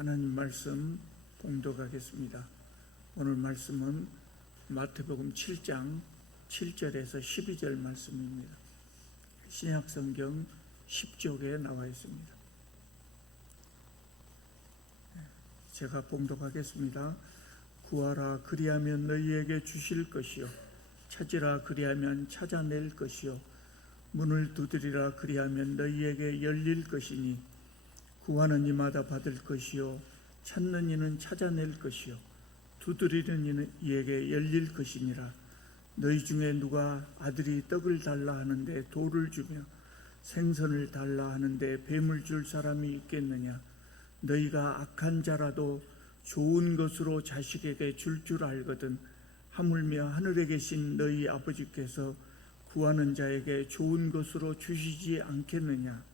하나님 말씀 봉독하겠습니다. 오늘 말씀은 마태복음 7장 7절에서 12절 말씀입니다. 신약성경 10쪽에 나와 있습니다. 제가 봉독하겠습니다. 구하라 그리하면 너희에게 주실 것이요 찾으라 그리하면 찾아낼 것이요 문을 두드리라 그리하면 너희에게 열릴 것이니 구하는 이마다 받을 것이요 찾는 이는 찾아낼 것이요 두드리는 이에게 열릴 것이니라. 너희 중에 누가 아들이 떡을 달라 하는데 돌을 주며 생선을 달라 하는데 뱀을 줄 사람이 있겠느냐. 너희가 악한 자라도 좋은 것으로 자식에게 줄 줄 알거든 하물며 하늘에 계신 너희 아버지께서 구하는 자에게 좋은 것으로 주시지 않겠느냐.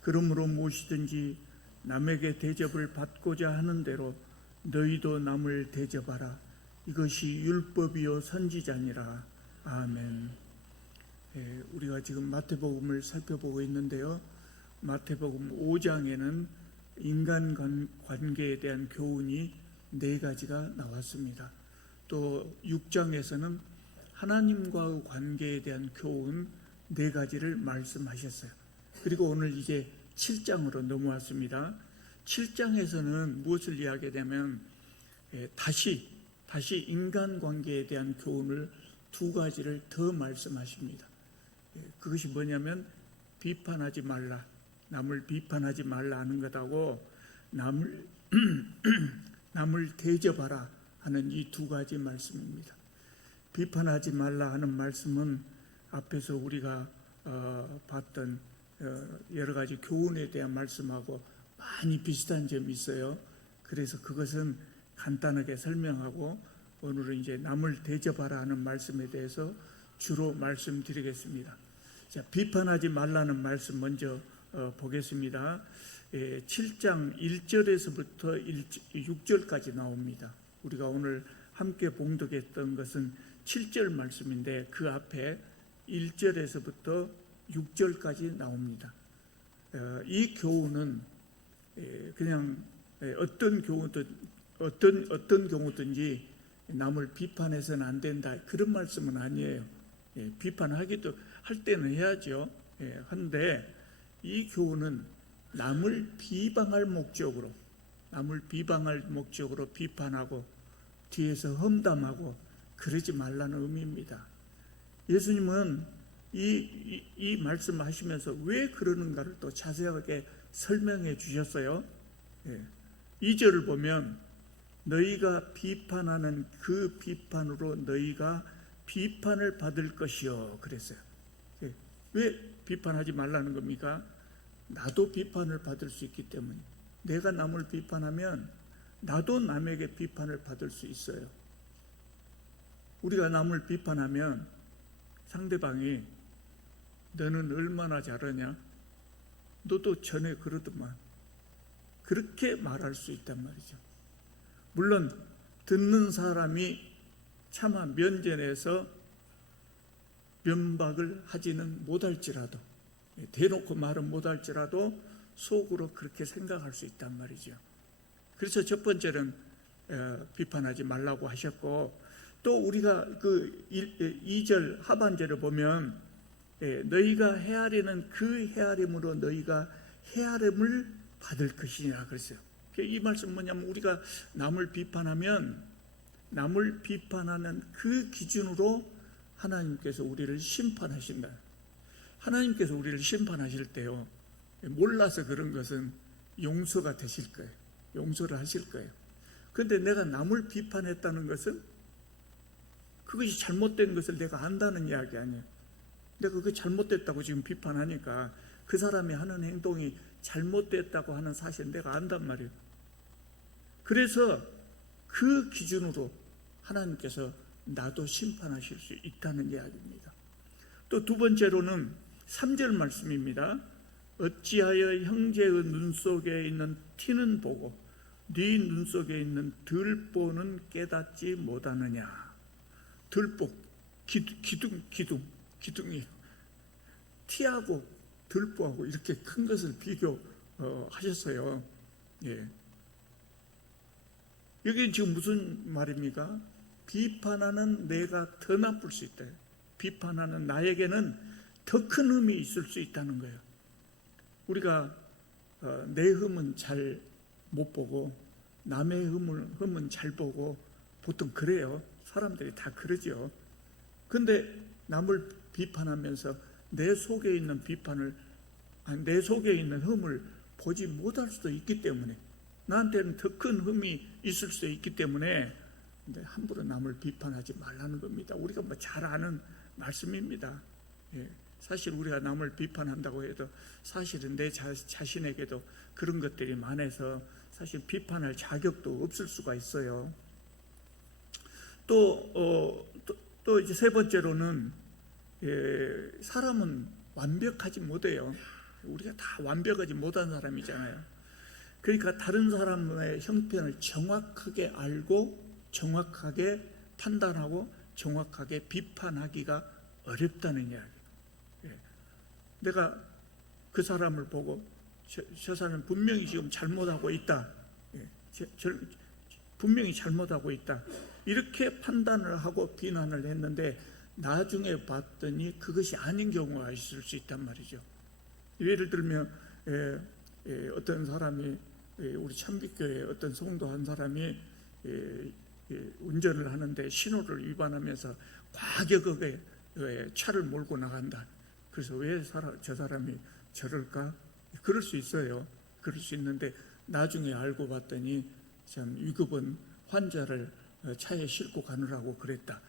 그러므로 무엇이든지 남에게 대접을 받고자 하는 대로 너희도 남을 대접하라. 이것이 율법이요 선지자니라. 아멘. 우리가 지금 마태복음을 살펴보고 있는데요, 마태복음 5장에는 인간관계에 대한 교훈이 4가지가 나왔습니다. 또 6장에서는 하나님과의 관계에 대한 교훈 4가지를 말씀하셨어요. 그리고 오늘 이제 7장으로 넘어왔습니다. 7장에서는 무엇을 이야기하냐면 다시 인간관계에 대한 교훈을 2가지를 더 말씀하십니다. 그것이 뭐냐면 비판하지 말라, 남을 비판하지 말라 하는 것하고 남을 대접하라 하는 이 2가지 말씀입니다. 비판하지 말라 하는 말씀은 앞에서 우리가 봤던 여러 가지 교훈에 대한 말씀하고 많이 비슷한 점이 있어요. 그래서 그것은 간단하게 설명하고 오늘은 이제 남을 대접하라 하는 말씀에 대해서 주로 말씀드리겠습니다. 자, 비판하지 말라는 말씀 먼저 보겠습니다. 7장 1절에서부터 6절까지 나옵니다. 우리가 오늘 함께 봉독했던 것은 7절 말씀인데 그 앞에 1절에서부터 6절까지 나옵니다. 이 교훈은 그냥 어떤 경우든지 남을 비판해서는 안 된다 그런 말씀은 아니에요. 비판하기도 할 때는 해야죠. 한데 이 교훈은 남을 비방할 목적으로 비판하고 뒤에서 험담하고 그러지 말라는 의미입니다. 예수님은 이 말씀하시면서 왜 그러는가를 또 자세하게 설명해 주셨어요. 2절을 보면 너희가 비판하는 그 비판으로 너희가 비판을 받을 것이요 그랬어요. 왜 비판하지 말라는 겁니까? 나도 비판을 받을 수 있기 때문에. 내가 남을 비판하면 나도 남에게 비판을 받을 수 있어요. 우리가 남을 비판하면 상대방이 너는 얼마나 잘하냐? 너도 전에 그러더만. 그렇게 말할 수 있단 말이죠. 물론 듣는 사람이 차마 면전에서 면박을 하지는 못할지라도, 대놓고 말은 못할지라도 속으로 그렇게 생각할 수 있단 말이죠. 그래서 첫 번째는 비판하지 말라고 하셨고, 또 우리가 그 2절 하반절을 보면 너희가 헤아리는 그 헤아림으로 너희가 헤아림을 받을 것이냐 그랬어요. 이 말씀 뭐냐면 우리가 남을 비판하면 남을 비판하는 그 기준으로 하나님께서 우리를 심판하신다. 하나님께서 우리를 심판하실 때요, 몰라서 그런 것은 용서가 되실 거예요. 용서를 하실 거예요. 그런데 내가 남을 비판했다는 것은 그것이 잘못된 것을 내가 안다는 이야기 아니에요. 내가 그게 잘못됐다고 지금 비판하니까 그 사람이 하는 행동이 잘못됐다고 하는 사실 내가 안단 말이에요. 그래서 그 기준으로 하나님께서 나도 심판하실 수 있다는 이야기입니다. 또 2번째로는 3절 말씀입니다. 어찌하여 형제의 눈 속에 있는 티는 보고 네 눈 속에 있는 들보는 깨닫지 못하느냐. 들보, 기둥이 티하고 들보하고 이렇게 큰 것을 비교하셨어요. 여기 지금 무슨 말입니까? 비판하는 내가 더 나쁠 수 있다. 비판하는 나에게는 더 큰 흠이 있을 수 있다는 거예요. 우리가 내 흠은 잘 못 보고 남의 흠은 잘 보고 보통 그래요. 사람들이 다 그러죠. 근데 남을 비판하면서 내 속에 있는 내 속에 있는 흠을 보지 못할 수도 있기 때문에, 나한테는 더 큰 흠이 있을 수도 있기 때문에 함부로 남을 비판하지 말라는 겁니다. 우리가 뭐 잘 아는 말씀입니다. 사실 우리가 남을 비판한다고 해도 사실은 내 자신에게도 그런 것들이 많아서 사실 비판할 자격도 없을 수가 있어요. 또 이제 세 번째로는, 사람은 완벽하지 못해요. 우리가 다 완벽하지 못한 사람이잖아요. 그러니까 다른 사람의 형편을 정확하게 알고 정확하게 판단하고 정확하게 비판하기가 어렵다는 이야기. 내가 그 사람을 보고 저 사람은 분명히 지금 잘못하고 있다. 분명히 잘못하고 있다. 이렇게 판단을 하고 비난을 했는데 나중에 봤더니 그것이 아닌 경우가 있을 수 있단 말이죠. 예를 들면 어떤 사람이, 우리 참빛교회 어떤 성도 한 사람이 운전을 하는데 신호를 위반하면서 과격하게 차를 몰고 나간다. 그래서 왜 저 사람이 저럴까? 그럴 수 있어요. 그럴 수 있는데 나중에 알고 봤더니 참 위급한 환자를 차에 싣고 가느라고 그랬다.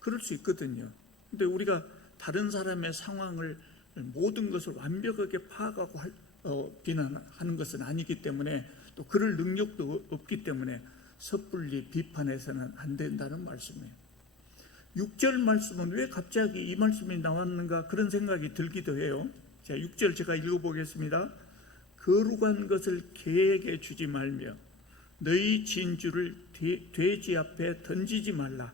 그럴 수 있거든요. 근데 우리가 다른 사람의 상황을 모든 것을 완벽하게 파악하고 비난하는 것은 아니기 때문에, 또 그럴 능력도 없기 때문에 섣불리 비판해서는 안 된다는 말씀이에요. 6절 말씀은 왜 갑자기 이 말씀이 나왔는가 그런 생각이 들기도 해요. 자, 6절 제가 읽어보겠습니다. 거룩한 것을 개에게 주지 말며 너희 진주를 돼지 앞에 던지지 말라.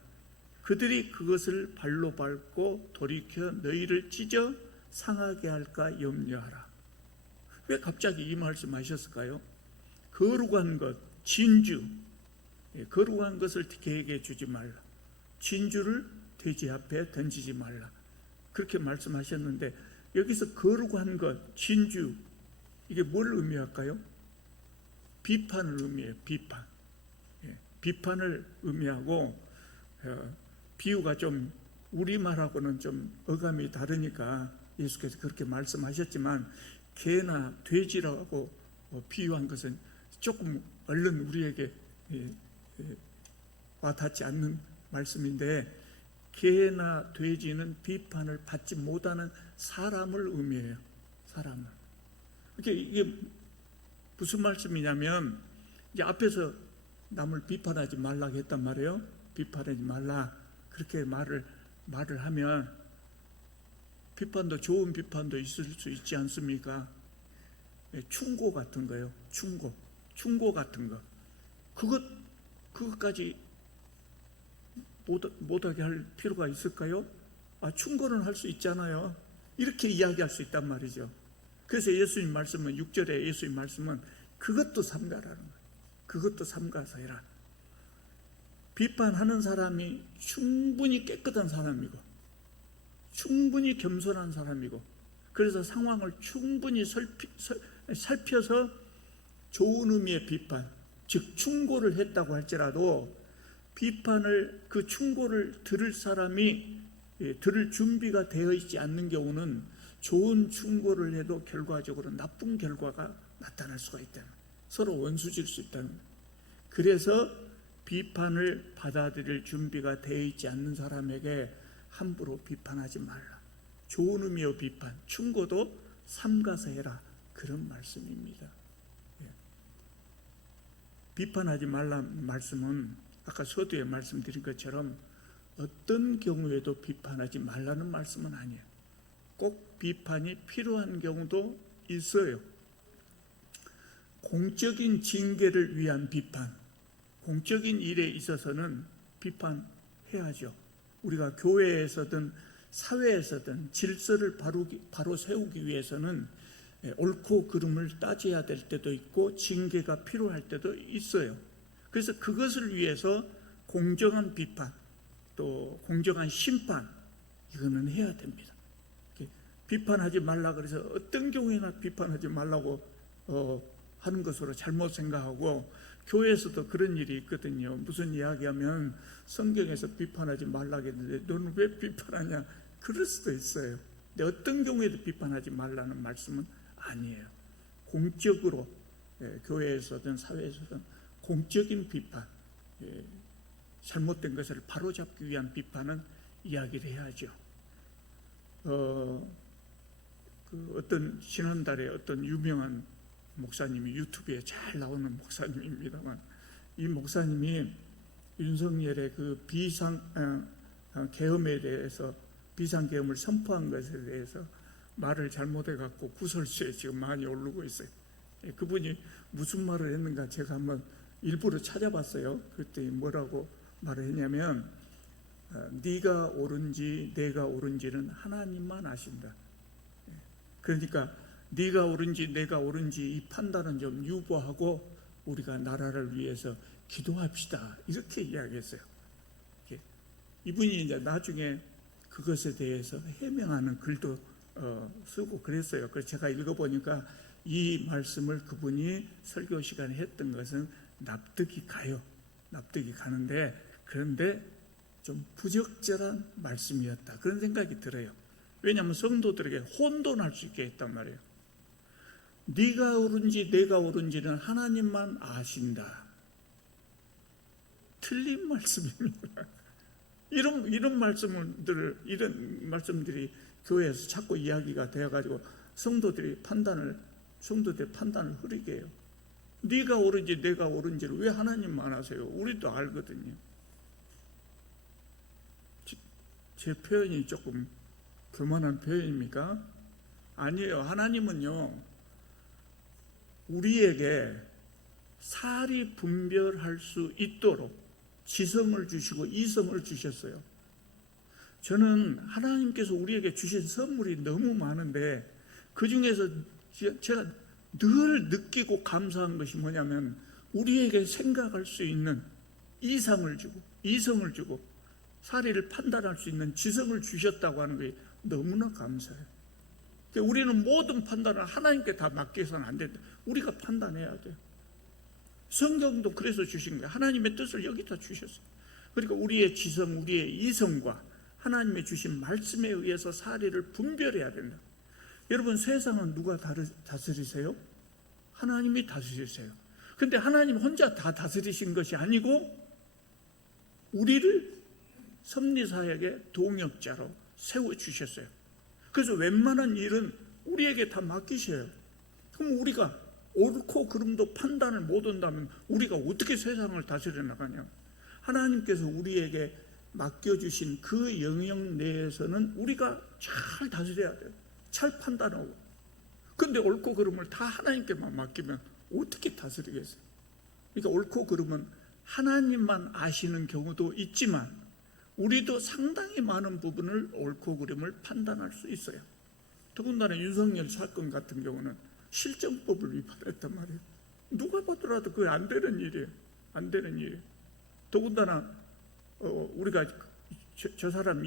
그들이 그것을 발로 밟고 돌이켜 너희를 찢어 상하게 할까 염려하라. 왜 갑자기 이 말씀 하셨을까요? 거룩한 것, 진주, 거룩한 것을 개에게 주지 말라. 진주를 돼지 앞에 던지지 말라. 그렇게 말씀하셨는데, 여기서 거룩한 것, 진주, 이게 뭘 의미할까요? 비판을 의미해요. 비판. 비판을 의미하고, 비유가 좀 우리말하고는 좀 어감이 다르니까 예수께서 그렇게 말씀하셨지만, 개나 돼지라고 비유한 것은 조금 얼른 우리에게 와닿지 않는 말씀인데, 개나 돼지는 비판을 받지 못하는 사람을 의미해요. 사람을. 이게 무슨 말씀이냐면, 이제 앞에서 남을 비판하지 말라고 했단 말이에요. 비판하지 말라. 그렇게 말을 하면 비판도, 좋은 비판도 있을 수 있지 않습니까? 충고 같은 거요. 충고 같은 거. 그것까지 못하게 할 필요가 있을까요? 충고는 할 수 있잖아요. 이렇게 이야기할 수 있단 말이죠. 그래서 예수님 말씀은, 6절에 예수님 말씀은 그것도 삼가라는 거예요. 그것도 삼가서 해라. 비판하는 사람이 충분히 깨끗한 사람이고 충분히 겸손한 사람이고, 그래서 상황을 충분히 살펴서 좋은 의미의 비판, 즉 충고를 했다고 할지라도 비판을, 그 충고를 들을 사람이 들을 준비가 되어 있지 않는 경우는 좋은 충고를 해도 결과적으로 나쁜 결과가 나타날 수가 있다는 거예요. 서로 원수질 수 있다는 거예요. 그래서 비판을 받아들일 준비가 되어 있지 않는 사람에게 함부로 비판하지 말라. 좋은 의미의 비판, 충고도 삼가서 해라. 그런 말씀입니다. 비판하지 말라는 말씀은 아까 서두에 말씀드린 것처럼 어떤 경우에도 비판하지 말라는 말씀은 아니에요. 꼭 비판이 필요한 경우도 있어요. 공적인 징계를 위한 비판, 공적인 일에 있어서는 비판해야죠. 우리가 교회에서든 사회에서든 질서를 바로 세우기 위해서는 옳고 그름을 따져야 될 때도 있고 징계가 필요할 때도 있어요. 그래서 그것을 위해서 공정한 비판, 또 공정한 심판, 이거는 해야 됩니다. 비판하지 말라 그래서 어떤 경우에나 비판하지 말라고 하는 것으로 잘못 생각하고, 교회에서도 그런 일이 있거든요. 무슨 이야기하면 성경에서 비판하지 말라고 했는데 너는 왜 비판하냐, 그럴 수도 있어요. 근데 어떤 경우에도 비판하지 말라는 말씀은 아니에요. 공적으로, 교회에서든 사회에서든 공적인 비판, 잘못된 것을 바로잡기 위한 비판은 이야기를 해야죠. 어떤 지난달에 어떤 유명한 목사님이, 유튜브에 잘 나오는 목사님입니다만, 이 목사님이 윤석열의 그 계엄에 대해서, 비상계엄을 선포한 것에 대해서 말을 잘못해 갖고 구설수에 지금 많이 오르고 있어요. 그분이 무슨 말을 했는가 제가 한번 일부러 찾아봤어요. 그랬더니 뭐라고 말을 했냐면, 네가 옳은지 내가 옳은지는 하나님만 아신다. 그러니까 네가 옳은지 내가 옳은지 이 판단은 좀 유보하고 우리가 나라를 위해서 기도합시다, 이렇게 이야기했어요. 이분이 이제 나중에 그것에 대해서 해명하는 글도 쓰고 그랬어요. 그래서 제가 읽어보니까 이 말씀을 그분이 설교 시간에 했던 것은 납득이 가요. 납득이 가는데, 그런데 좀 부적절한 말씀이었다, 그런 생각이 들어요. 왜냐하면 성도들에게 혼돈할 수 있게 했단 말이에요. 네가 옳은지 내가 옳은지는 하나님만 아신다. 틀린 말씀입니다. 이런 말씀들이 교회에서 자꾸 이야기가 되어가지고 성도들의 판단을 흐리게 해요. 네가 옳은지 내가 옳은지를 왜 하나님만 아세요? 우리도 알거든요. 제 표현이 조금 교만한 표현입니까? 아니에요. 하나님은요, 우리에게 사리 분별할 수 있도록 지성을 주시고 이성을 주셨어요. 저는 하나님께서 우리에게 주신 선물이 너무 많은데, 그 중에서 제가 늘 느끼고 감사한 것이 뭐냐면, 우리에게 생각할 수 있는 이성을 주고 사리를 판단할 수 있는 지성을 주셨다고 하는 게 너무나 감사해요. 우리는 모든 판단을 하나님께 다 맡겨서는 안 된다. 우리가 판단해야 돼요. 성경도 그래서 주신 거예요. 하나님의 뜻을 여기다 주셨어요. 그러니까 우리의 지성, 우리의 이성과 하나님의 주신 말씀에 의해서 사리를 분별해야 된다. 여러분, 세상은 누가 다스리세요? 하나님이 다스리세요. 근데 하나님 혼자 다 다스리신 것이 아니고 우리를 섭리사역의 동역자로 세워주셨어요. 그래서 웬만한 일은 우리에게 다 맡기셔요. 그럼 우리가 옳고 그름도 판단을 못 한다면 우리가 어떻게 세상을 다스려 나가냐? 하나님께서 우리에게 맡겨주신 그 영역 내에서는 우리가 잘 다스려야 돼요. 잘 판단하고. 근데 옳고 그름을 다 하나님께만 맡기면 어떻게 다스리겠어요? 그러니까 옳고 그름은 하나님만 아시는 경우도 있지만 우리도 상당히 많은 부분을 옳고 그름을 판단할 수 있어요. 더군다나 윤석열 사건 같은 경우는 실정법을 위반했단 말이에요. 누가 보더라도 그게 안 되는 일이에요. 안 되는 일이에요. 더군다나 우리가 저 사람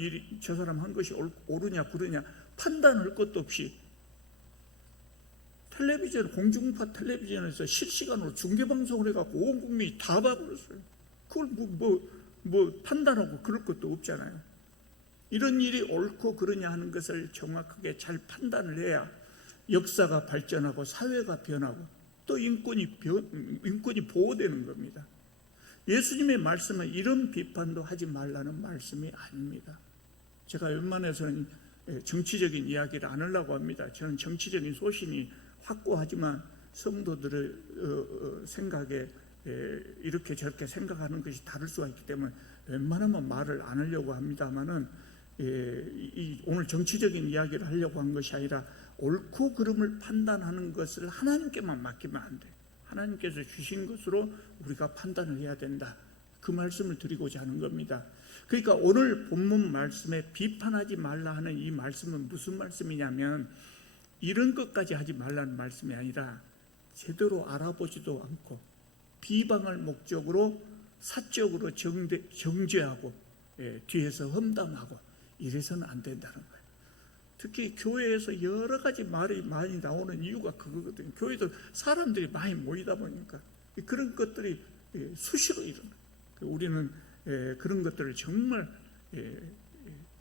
한 것이 옳으냐 그르냐 판단할 것도 없이 공중파 텔레비전에서 실시간으로 중계방송을 해갖고 온 국민이 다 봐버렸어요. 그걸 뭐 판단하고 그럴 것도 없잖아요. 이런 일이 옳고 그르냐 하는 것을 정확하게 잘 판단을 해야 역사가 발전하고 사회가 변하고 또 인권이 보호되는 겁니다. 예수님의 말씀은 이런 비판도 하지 말라는 말씀이 아닙니다. 제가 웬만해서는 정치적인 이야기를 안 하려고 합니다. 저는 정치적인 소신이 확고하지만 성도들의 생각에 이렇게 저렇게 생각하는 것이 다를 수가 있기 때문에 웬만하면 말을 안 하려고 합니다만은 오늘 정치적인 이야기를 하려고 한 것이 아니라 옳고 그름을 판단하는 것을 하나님께만 맡기면 안 돼요. 하나님께서 주신 것으로 우리가 판단을 해야 된다. 그 말씀을 드리고자 하는 겁니다. 그러니까 오늘 본문 말씀에 비판하지 말라 하는 이 말씀은 무슨 말씀이냐면 이런 것까지 하지 말라는 말씀이 아니라 제대로 알아보지도 않고 비방을 목적으로 사적으로 정죄하고 뒤에서 험담하고 이래서는 안 된다는 거예요. 특히 교회에서 여러 가지 말이 많이 나오는 이유가 그거거든요. 교회도 사람들이 많이 모이다 보니까 그런 것들이 수시로 일어나요. 우리는 그런 것들을 정말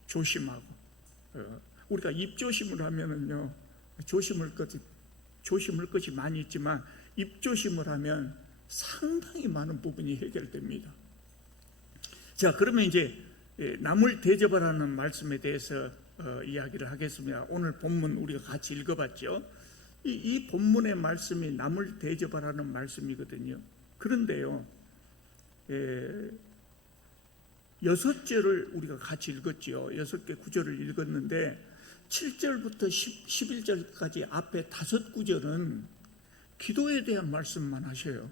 조심하고, 우리가 입조심을 하면은요, 조심할 것이 많이 있지만 입조심을 하면 상당히 많은 부분이 해결됩니다. 자, 그러면 이제 남을 대접하라는 말씀에 대해서 이야기를 하겠습니다. 오늘 본문 우리가 같이 읽어봤죠. 이 본문의 말씀이 남을 대접하라는 말씀이거든요. 그런데요, 6절을 우리가 같이 읽었죠. 6개 구절을 읽었는데 7절부터 11절까지 앞에 5구절은 기도에 대한 말씀만 하셔요.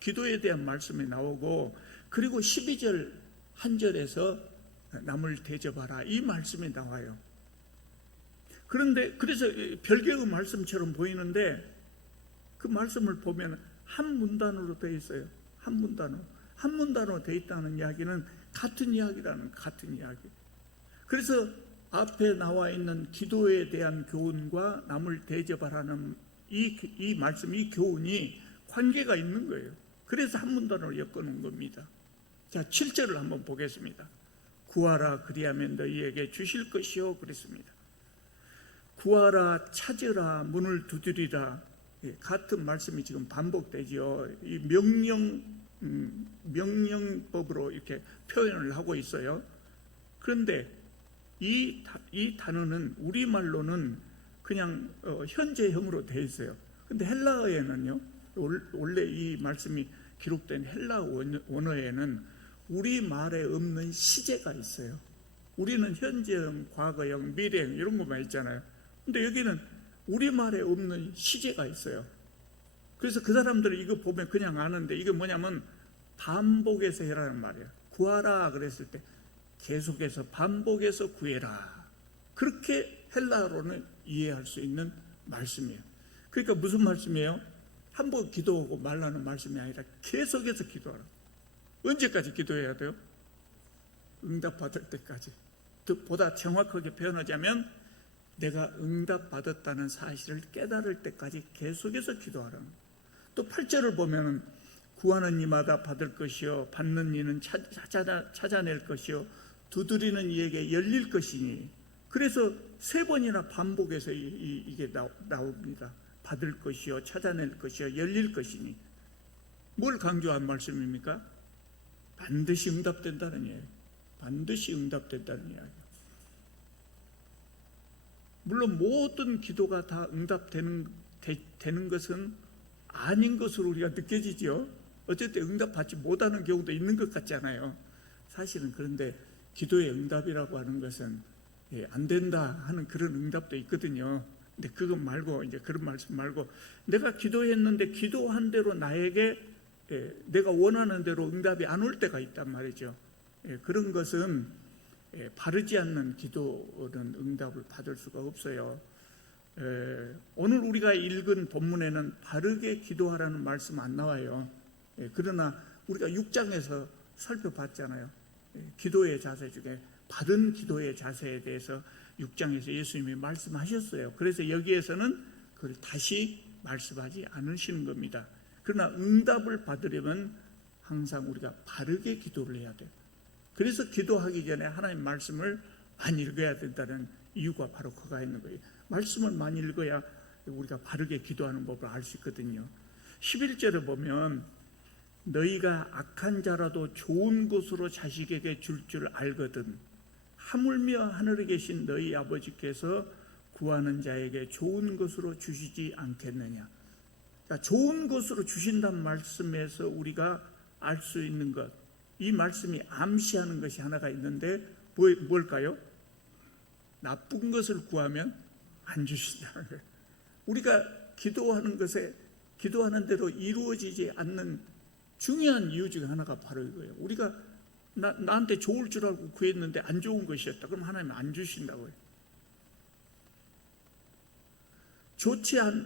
기도에 대한 말씀이 나오고, 그리고 12절 한 절에서 남을 대접하라 이 말씀이 나와요. 그런데 그래서 별개의 말씀처럼 보이는데 그 말씀을 보면 한 문단으로 되어 있어요. 한 문단으로 되어 있다는 이야기는 같은 이야기라는, 같은 이야기. 그래서 앞에 나와 있는 기도에 대한 교훈과 남을 대접하라는 이 말씀, 이 교훈이 관계가 있는 거예요. 그래서 한 문단으로 엮어놓은 겁니다. 자, 7절을 한번 보겠습니다. 구하라, 그리하면 너희에게 주실 것이요 그랬습니다. 구하라, 찾으라, 문을 두드리라. 같은 말씀이 지금 반복되죠. 이 명령법으로 이렇게 표현을 하고 있어요. 그런데 이 단어는 우리말로는 그냥 현재형으로 되어 있어요. 근데 헬라어에는요, 원래 이 말씀이 기록된 헬라 원어에는 우리말에 없는 시제가 있어요. 우리는 현재형, 과거형, 미래형 이런 것만 있잖아요. 근데 여기는 우리말에 없는 시제가 있어요. 그래서 그 사람들이 이거 보면 그냥 아는데, 이게 뭐냐면 반복해서 해라는 말이에요. 구하라 그랬을 때 계속해서 반복해서 구해라. 그렇게 헬라어로는 이해할 수 있는 말씀이에요. 그러니까 무슨 말씀이에요? 한 번 기도하고 말라는 말씀이 아니라 계속해서 기도하라. 언제까지 기도해야 돼요? 응답받을 때까지. 보다 정확하게 표현하자면 내가 응답받았다는 사실을 깨달을 때까지 계속해서 기도하라는. 또 8절을 보면 구하는 이마다 받을 것이요 받는 이는 찾아낼 것이요 두드리는 이에게 열릴 것이니. 그래서 3번이나 반복해서 이게 나옵니다. 받을 것이요 찾아낼 것이요 열릴 것이니. 뭘 강조한 말씀입니까? 반드시 응답된다는 이야기. 반드시 응답된다는 이야기. 물론 모든 기도가 다 응답되는 것은 아닌 것으로 우리가 느껴지죠. 어쨌든 응답받지 못하는 경우도 있는 것 같잖아요. 사실은. 그런데 기도의 응답이라고 하는 것은 안 된다 하는 그런 응답도 있거든요. 근데 그것 말고, 이제 그런 말씀 말고, 내가 기도했는데 기도한 대로 나에게 내가 원하는 대로 응답이 안 올 때가 있단 말이죠. 그런 것은 바르지 않는 기도는 응답을 받을 수가 없어요. 오늘 우리가 읽은 본문에는 바르게 기도하라는 말씀 안 나와요. 그러나 우리가 6장에서 살펴봤잖아요. 기도의 자세 중에 받은 기도의 자세에 대해서 6장에서 예수님이 말씀하셨어요. 그래서 여기에서는 그걸 다시 말씀하지 않으시는 겁니다. 그러나 응답을 받으려면 항상 우리가 바르게 기도를 해야 돼요. 그래서 기도하기 전에 하나님 말씀을 많이 읽어야 된다는 이유가 바로 그가 있는 거예요. 말씀을 많이 읽어야 우리가 바르게 기도하는 법을 알 수 있거든요. 11절에 보면 너희가 악한 자라도 좋은 것으로 자식에게 줄 줄 알거든 하물며 하늘에 계신 너희 아버지께서 구하는 자에게 좋은 것으로 주시지 않겠느냐. 그러니까 좋은 것으로 주신다는 말씀에서 우리가 알 수 있는 것, 이 말씀이 암시하는 것이 하나가 있는데 뭘까요? 나쁜 것을 구하면 안 주신다는 거예요. 우리가 기도하는 것에, 기도하는 대로 이루어지지 않는 중요한 이유 중 하나가 바로 이거예요. 우리가 나한테 좋을 줄 알고 구했는데 안 좋은 것이었다. 그럼 하나님은 안 주신다고요.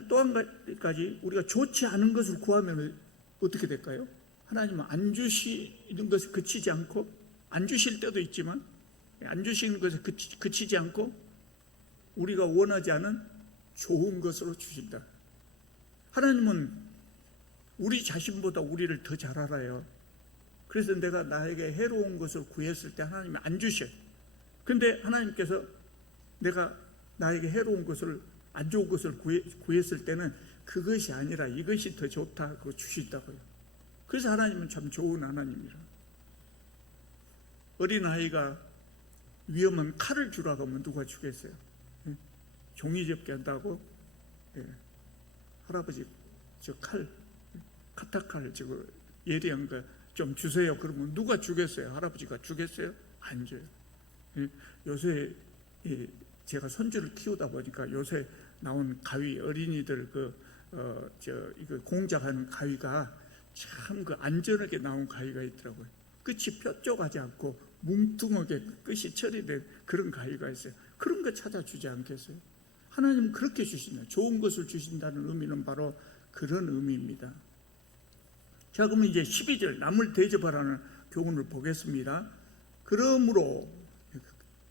또 한 가지, 우리가 좋지 않은 것을 구하면 어떻게 될까요? 하나님은 안 주시는 것에 그치지 않고, 안 주실 때도 있지만 안 주시는 것에 그치지 않고 우리가 원하지 않은 좋은 것으로 주신다. 하나님은 우리 자신보다 우리를 더 잘 알아요. 그래서 내가 나에게 해로운 것을 구했을 때 하나님이 안 주셔요. 근데 하나님께서 내가 나에게 해로운 것을, 안 좋은 것을 구했을 때는 그것이 아니라 이것이 더 좋다, 그거 주신다고요. 그래서 하나님은 참 좋은 하나님이라. 어린아이가 위험한 칼을 주라고 하면 누가 주겠어요? 종이 접기 한다고? 할아버지 저 카타칼 저거 예리한 거 좀 주세요. 그러면 누가 주겠어요? 할아버지가 주겠어요? 안 줘요. 요새 제가 손주를 키우다 보니까 요새 나온 가위, 어린이들 이거 공작하는 가위가 참 안전하게 나온 가위가 있더라고요. 끝이 뾰족하지 않고 뭉퉁하게 끝이 처리된 그런 가위가 있어요. 그런 거 찾아주지 않겠어요? 하나님은 그렇게 주신다. 좋은 것을 주신다는 의미는 바로 그런 의미입니다. 자, 그러면 이제 12절 남을 대접하라는 교훈을 보겠습니다. 그러므로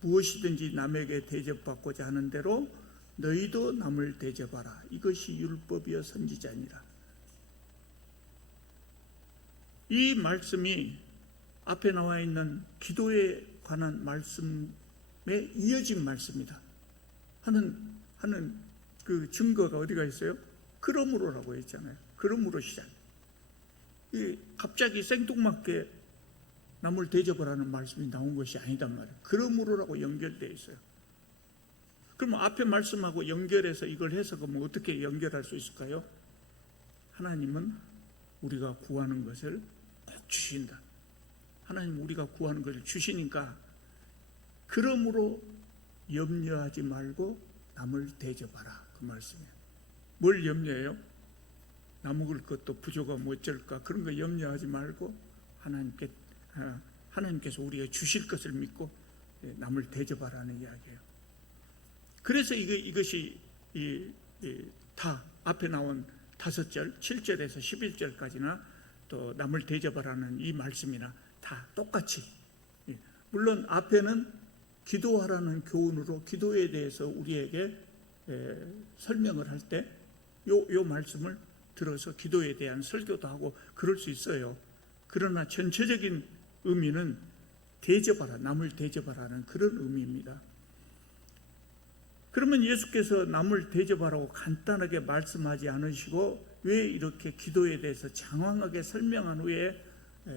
무엇이든지 남에게 대접받고자 하는 대로 너희도 남을 대접하라. 이것이 율법이여 선지자니라. 이 말씀이 앞에 나와 있는 기도에 관한 말씀에 이어진 말씀이다 하는 그 증거가 어디가 있어요? 그러므로라고 했잖아요. 그러므로 시작. 갑자기 생뚱맞게 남을 대접하라는 말씀이 나온 것이 아니단 말이에요. 그러므로라고 연결되어 있어요. 그러면 앞에 말씀하고 연결해서 이걸 해석하면 어떻게 연결할 수 있을까요? 하나님은 우리가 구하는 것을 꼭 주신다. 하나님 우리가 구하는 것을 주시니까 그러므로 염려하지 말고 남을 대접하라. 그 말씀이에요. 뭘 염려해요? 나 먹을 것도 부족하면 어쩔까? 그런 거 염려하지 말고 하나님께서 우리가 주실 것을 믿고 남을 대접하라는 이야기예요. 그래서 이것이 다 앞에 나온 5절, 7절에서 11절까지나 또 남을 대접하라는 이 말씀이나 다 똑같이, 물론 앞에는 기도하라는 교훈으로 기도에 대해서 우리에게 설명을 할 때 요 말씀을 들어서 기도에 대한 설교도 하고 그럴 수 있어요. 그러나 전체적인 의미는 대접하라, 남을 대접하라는 그런 의미입니다. 그러면 예수께서 남을 대접하라고 간단하게 말씀하지 않으시고 왜 이렇게 기도에 대해서 장황하게 설명한 후에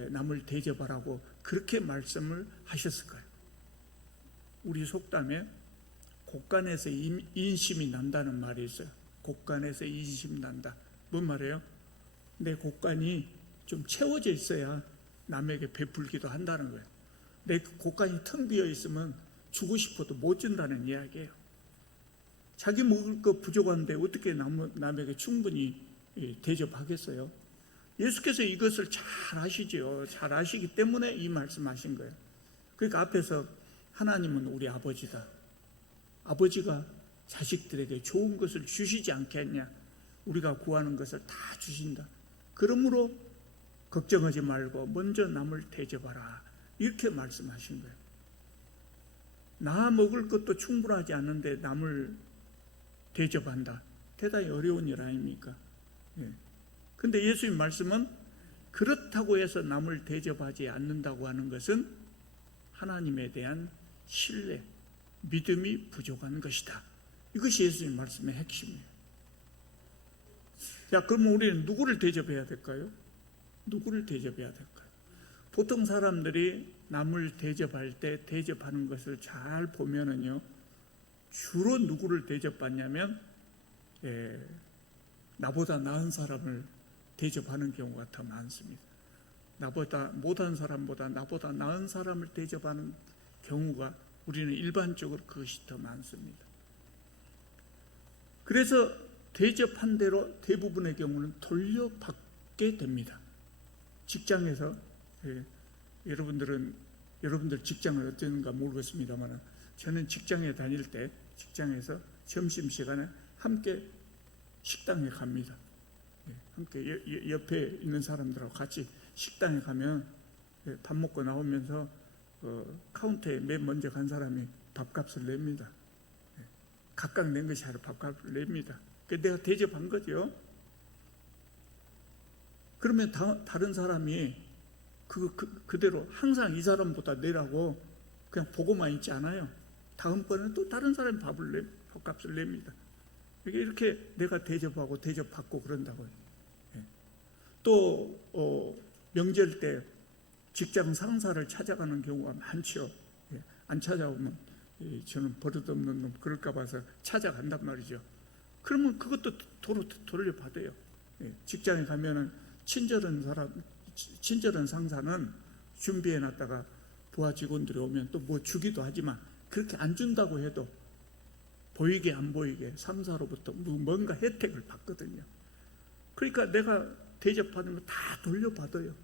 남을 대접하라고 그렇게 말씀을 하셨을까요? 우리 속담에 곳간에서 인심이 난다는 말이 있어요. 곳간에서 인심이 난다. 뭔 말이에요? 내 곳간이 좀 채워져 있어야 남에게 베풀기도 한다는 거예요. 내 곳간이 텅 비어 있으면 주고 싶어도 못 준다는 이야기예요. 자기 먹을 거 부족한데 어떻게 남에게 충분히 대접하겠어요? 예수께서 이것을 잘 아시죠. 잘 아시기 때문에 이 말씀하신 거예요. 그러니까 앞에서 하나님은 우리 아버지다. 아버지가 자식들에게 좋은 것을 주시지 않겠냐? 우리가 구하는 것을 다 주신다. 그러므로 걱정하지 말고 먼저 남을 대접하라. 이렇게 말씀하신 거예요. 나 먹을 것도 충분하지 않는데 남을 대접한다. 대단히 어려운 일 아닙니까? 근데 예수님 말씀은 그렇다고 해서 남을 대접하지 않는다고 하는 것은 하나님에 대한 신뢰, 믿음이 부족한 것이다. 이것이 예수님 말씀의 핵심이에요. 자, 그러면 우리는 누구를 대접해야 될까요? 누구를 대접해야 될까요? 보통 사람들이 남을 대접할 때 대접하는 것을 잘 보면은요, 주로 누구를 대접받냐면 나보다 나은 사람을 대접하는 경우가 더 많습니다. 나보다 못한 사람보다 나보다 나은 사람을 대접하는 경우가 우리는 일반적으로 그것이 더 많습니다. 그래서 대접한 대로 대부분의 경우는 돌려받게 됩니다. 직장에서 여러분들 직장을 어땠는가 모르겠습니다만 저는 직장에 다닐 때 직장에서 점심시간에 함께 식당에 갑니다. 함께 옆에 있는 사람들하고 같이 식당에 가면 밥 먹고 나오면서 카운터에 맨 먼저 간 사람이 밥값을 냅니다. 각각 낸 것이 아니라 밥값을 냅니다. 내가 대접한 거죠. 그러면 다른 사람이 그대로 항상 이 사람보다 내라고 그냥 보고만 있지 않아요. 다음번에는 또 다른 사람이 밥값을 냅니다. 이렇게 내가 대접하고 대접받고 그런다고요. 또 명절 때 직장 상사를 찾아가는 경우가 많죠. 안 찾아오면 저는 버릇없는 놈 그럴까 봐서 찾아간단 말이죠. 그러면 그것도 도로 돌려받아요. 직장에 가면은 친절한 상사는 준비해놨다가 부하 직원들이 오면 또 뭐 주기도 하지만 그렇게 안 준다고 해도 보이게 안 보이게 상사로부터 뭔가 혜택을 받거든요. 그러니까 내가 대접하는 거 다 돌려받아요.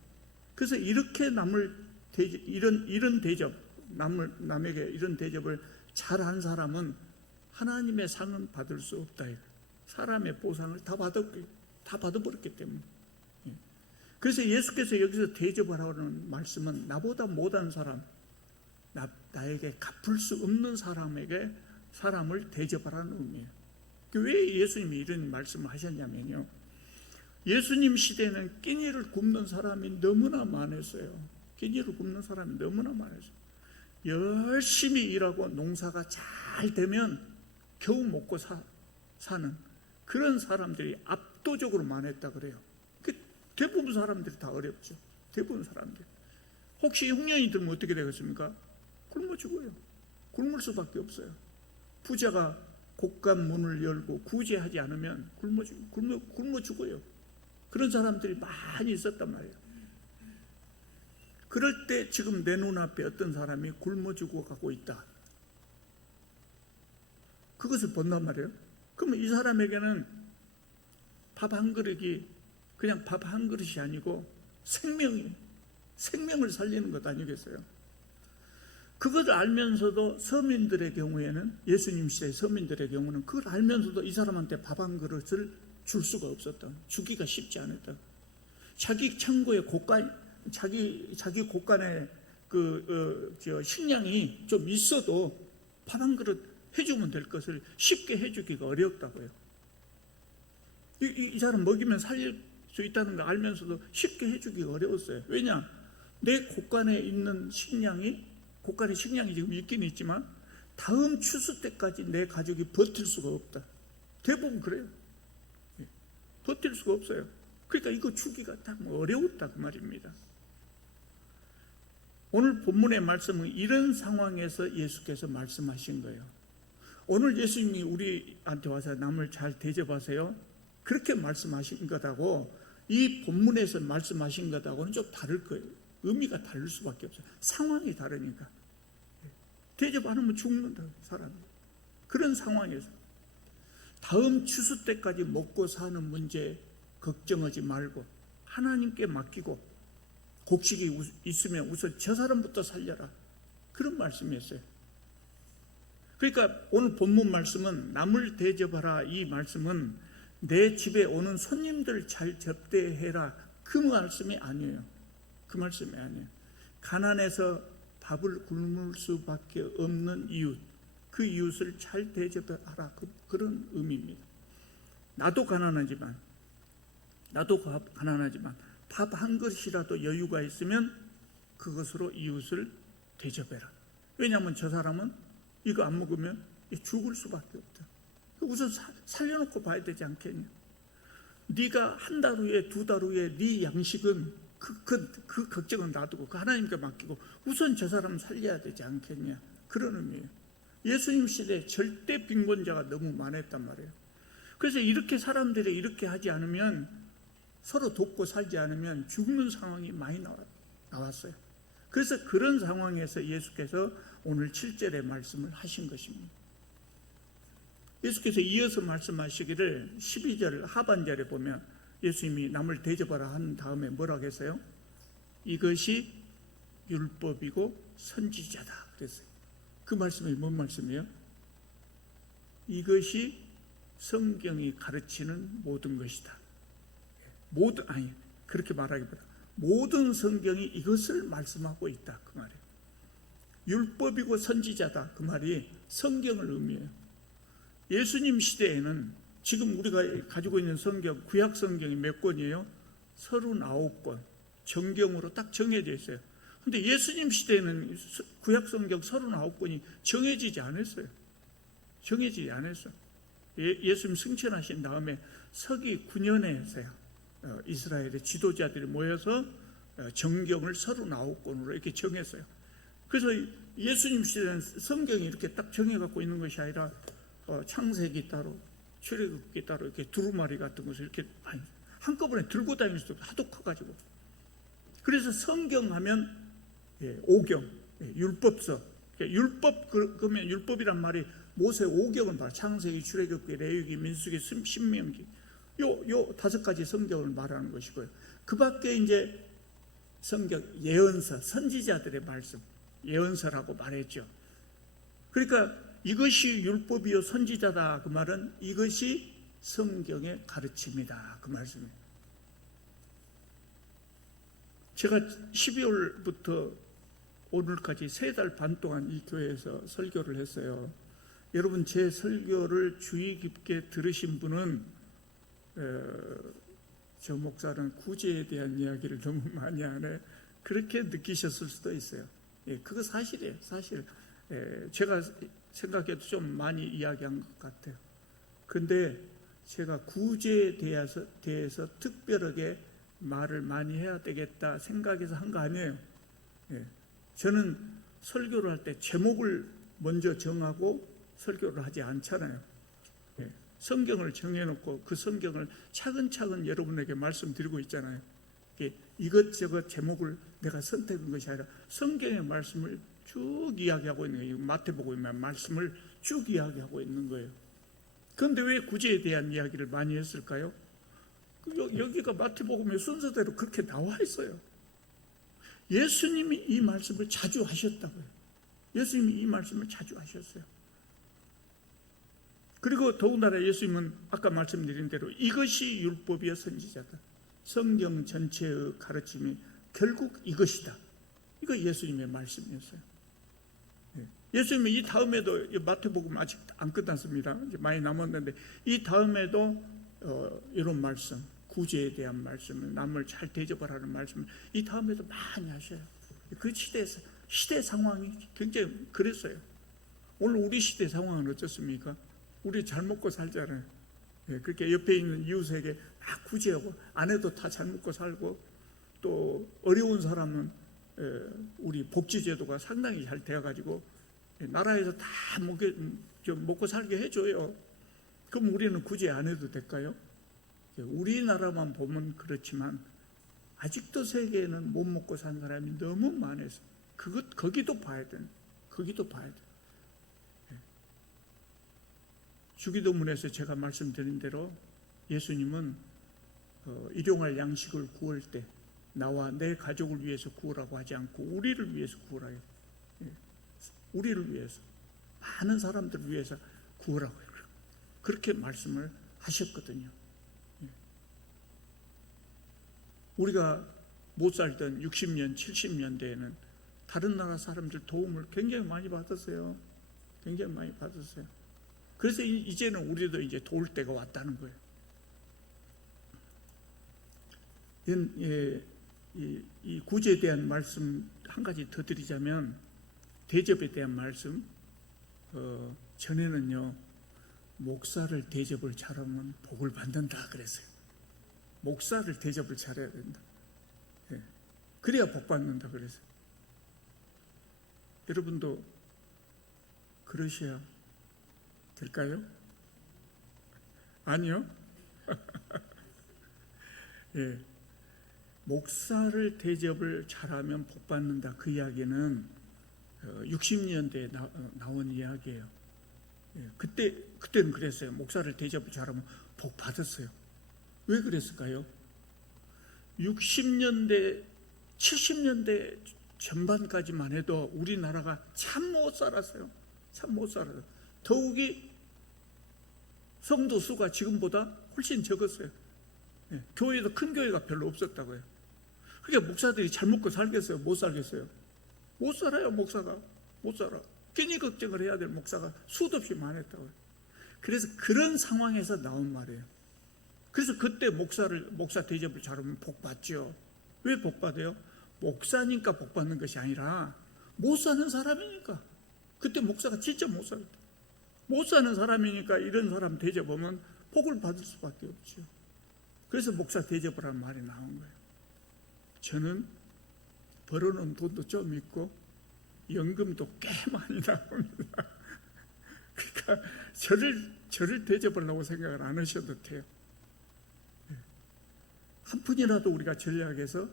그래서 이렇게 이런 대접, 남에게 이런 대접을 잘한 사람은 하나님의 상은 받을 수 없다. 사람의 보상을 다 받아버렸기 때문에. 그래서 예수께서 여기서 대접을 하라는 말씀은 나보다 못한 사람, 나에게 갚을 수 없는 사람을 대접하라는 의미예요. 왜 예수님이 이런 말씀을 하셨냐면요, 예수님 시대에는 끼니를 굽는 사람이 너무나 많았어요. 끼니를 굽는 사람이 너무나 많았어요. 열심히 일하고 농사가 잘 되면 겨우 먹고 사는 그런 사람들이 압도적으로 많았다 그래요. 대부분 사람들이 다 어렵죠. 대부분 사람들. 혹시 흉년이 들면 어떻게 되겠습니까? 굶어 죽어요. 굶을 수밖에 없어요. 부자가 곳간 문을 열고 구제하지 않으면 굶어 죽어요. 그런 사람들이 많이 있었단 말이에요. 그럴 때 지금 내 눈앞에 어떤 사람이 굶어 죽어가고 있다. 그것을 본단 말이에요. 그러면 이 사람에게는 밥 한 그릇이 그냥 밥 한 그릇이 아니고 생명을 살리는 것 아니겠어요? 그것을 알면서도 서민들의 경우에는, 예수님 시대 서민들의 경우는 그걸 알면서도 이 사람한테 밥 한 그릇을 줄 수가 없었다. 주기가 쉽지 않았다. 자기 창고에 자기 곳간에 식량이 좀 있어도 밥 한 그릇 해주면 될 것을 쉽게 해주기가 어렵다고요. 이 사람 먹이면 살릴 수 있다는 거 알면서도 쉽게 해주기가 어려웠어요. 왜냐? 내 곳간에 있는 곳간에 식량이 지금 있긴 있지만 다음 추수 때까지 내 가족이 버틸 수가 없다. 대부분 그래요. 버틸 수가 없어요. 그러니까 이거 주기가 딱 어려웠다 그 말입니다. 오늘 본문의 말씀은 이런 상황에서 예수께서 말씀하신 거예요. 오늘 예수님이 우리한테 와서 남을 잘 대접하세요, 그렇게 말씀하신 것하고 이 본문에서 말씀하신 것하고는 좀 다를 거예요. 의미가 다를 수밖에 없어요. 상황이 다르니까. 대접 안 하면 죽는다 사람이. 그런 상황에서 다음 추수 때까지 먹고 사는 문제 걱정하지 말고 하나님께 맡기고 곡식이 있으면 우선 저 사람부터 살려라, 그런 말씀이었어요. 그러니까 오늘 본문 말씀은 남을 대접하라, 이 말씀은 내 집에 오는 손님들 잘 접대해라, 그 말씀이 아니에요. 그 말씀이 아니에요. 가난해서 밥을 굶을 수밖에 없는 이웃, 그 이웃을 잘 대접하라, 그런 의미입니다. 나도 가난하지만 밥 한 그릇이라도 여유가 있으면 그것으로 이웃을 대접해라. 왜냐하면 저 사람은 이거 안 먹으면 죽을 수밖에 없다. 우선 살려놓고 봐야 되지 않겠냐. 네가 한 달 후에 두 달 후에 네 양식은 그 걱정은 놔두고 그 하나님께 맡기고 우선 저 사람 살려야 되지 않겠냐, 그런 의미예요. 예수님 시대에 절대 빈곤자가 너무 많았단 말이에요. 그래서 이렇게 사람들이 이렇게 하지 않으면, 서로 돕고 살지 않으면 죽는 상황이 많이 나왔어요. 그래서 그런 상황에서 예수께서 오늘 7절의 말씀을 하신 것입니다. 예수께서 이어서 말씀하시기를 12절 하반절에 보면 예수님이 남을 대접하라 한 다음에 뭐라고 했어요? 이것이 율법이고 선지자다 그랬어요. 그 말씀이 뭔 말씀이에요? 이것이 성경이 가르치는 모든 것이다. 그렇게 말하기보다 모든 성경이 이것을 말씀하고 있다 그 말이에요. 율법이고 선지자다 그 말이 성경을 의미해요. 예수님 시대에는 지금 우리가 가지고 있는 성경, 구약 성경이 몇 권이에요? 39권 정경으로 딱 정해져 있어요. 근데 예수님 시대에는 구약 성경 39권이 정해지지 않았어요. 정해지지 않았어요. 예수님 승천하신 다음에 서기 9년에서요 이스라엘의 지도자들이 모여서 정경을 39권으로 이렇게 정했어요. 그래서 예수님 시대는 성경이 이렇게 딱 정해갖고 있는 것이 아니라 창세기 따로, 출애굽기 따로 이렇게 두루마리 같은 것을 이렇게 한꺼번에 들고 다닐 수도 하도 커가지고. 그래서 성경하면 오경, 율법서. 율법 그러면 율법이란 말이 모세 오경은 바로 창세기, 출애굽기, 레위기, 민수기, 신명기 요 5가지 성경을 말하는 것이고요. 그 밖에 이제 성경 예언서, 선지자들의 말씀, 예언서라고 말했죠. 그러니까 이것이 율법이요 선지자다 그 말은 이것이 성경의 가르침이다 그 말씀이에요. 제가 12월부터 오늘까지 3달 반 동안 이 교회에서 설교를 했어요. 여러분 제 설교를 주의 깊게 들으신 분은 저 목사는 구제에 대한 이야기를 너무 많이 하네 그렇게 느끼셨을 수도 있어요. 그거 사실이에요. 사실 제가 생각해도 좀 많이 이야기한 것 같아요. 근데 제가 구제에 대해서 특별하게 말을 많이 해야 되겠다 생각해서 한 거 아니에요. 저는 설교를 할 때 제목을 먼저 정하고 설교를 하지 않잖아요. 성경을 정해놓고 그 성경을 차근차근 여러분에게 말씀드리고 있잖아요. 이것저것 제목을 내가 선택한 것이 아니라 성경의 말씀을 쭉 이야기하고 있는 거예요. 마태복음의 말씀을 쭉 이야기하고 있는 거예요. 그런데 왜 구제에 대한 이야기를 많이 했을까요? 여기가 마태복음의 순서대로 그렇게 나와 있어요. 예수님이 이 말씀을 자주 하셨다고요. 예수님이 이 말씀을 자주 하셨어요. 그리고 더군다나 예수님은 아까 말씀드린 대로 이것이 율법이여 선지자다. 성경 전체의 가르침이 결국 이것이다. 이거 예수님의 말씀이었어요. 예수님은 이 다음에도 마태복음 아직 안 끝났습니다. 이제 많이 남았는데 이 다음에도 이런 말씀, 구제에 대한 말씀을 남을 잘 대접하라는 말씀을 이 다음에도 많이 하셔요. 그 시대 상황이 굉장히 그랬어요. 오늘 우리 시대 상황은 어떻습니까? 우리 잘 먹고 살잖아요. 그렇게 옆에 있는 이웃에게 막 구제하고 아내도 다 잘 먹고 살고 또 어려운 사람은 우리 복지제도가 상당히 잘 되어가지고 나라에서 다 먹고 살게 해줘요. 그럼 우리는 구제 안 해도 될까요? 우리나라만 보면 그렇지만 아직도 세계에는 못 먹고 산 사람이 너무 많아서 거기도 봐야 돼. 거기도 봐야 돼. 주기도문에서 제가 말씀드린 대로 예수님은 일용할 양식을 구할 때 나와 내 가족을 위해서 구우라고 하지 않고 우리를 위해서 구우라요. 우리를 위해서 많은 사람들을 위해서 구우라고 해요. 그렇게 말씀을 하셨거든요. 우리가 못 살던 60년, 70년대에는 다른 나라 사람들 도움을 굉장히 많이 받았어요. 굉장히 많이 받았어요. 그래서 이제는 우리도 이제 도울 때가 왔다는 거예요. 이 구제에 대한 말씀 한 가지 더 드리자면 대접에 대한 말씀 전에는요 목사를 대접을 잘하면 복을 받는다 그랬어요. 목사를 대접을 잘해야 된다. 그래야 복 받는다 그랬어요. 여러분도 그러셔야 될까요? 아니요. 목사를 대접을 잘하면 복 받는다 그 이야기는 60년대에 나온 이야기예요. 그때는 그랬어요. 목사를 대접을 잘하면 복 받았어요. 왜 그랬을까요? 60년대 70년대 전반까지만 해도 우리나라가 참 못 살았어요. 참 못 살았어요. 더욱이 성도 수가 지금보다 훨씬 적었어요. 교회도 큰 교회가 별로 없었다고요. 그러니까 목사들이 잘 먹고 살겠어요? 못 살겠어요? 못 살아요. 목사가 못 살아. 괜히 걱정을 해야 될 목사가 수도 없이 많았다고요. 그래서 그런 상황에서 나온 말이에요. 그래서 그때 목사 대접을 잘하면 복 받죠. 왜 복 받아요? 목사니까 복 받는 것이 아니라 못 사는 사람이니까. 그때 목사가 진짜 못 살았다. 못 사는 사람이니까 이런 사람 대접하면 복을 받을 수밖에 없죠. 그래서 목사 대접을 하는 말이 나온 거예요. 저는 벌어놓은 돈도 좀 있고 연금도 꽤 많이 나옵니다. 그러니까 저를 대접하려고 생각을 안 하셔도 돼요. 한 푼이라도 우리가 전략해서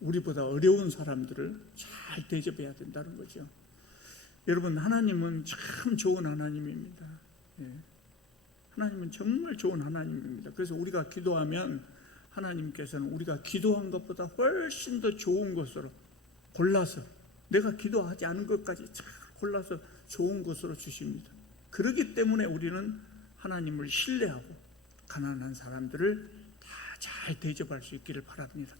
우리보다 어려운 사람들을 잘 대접해야 된다는 거죠. 여러분, 하나님은 참 좋은 하나님입니다. 하나님은 정말 좋은 하나님입니다. 그래서 우리가 기도하면 하나님께서는 우리가 기도한 것보다 훨씬 더 좋은 것으로 골라서, 내가 기도하지 않은 것까지 잘 골라서 좋은 것으로 주십니다. 그렇기 때문에 우리는 하나님을 신뢰하고 가난한 사람들을 다 잘 대접할 수 있기를 바랍니다.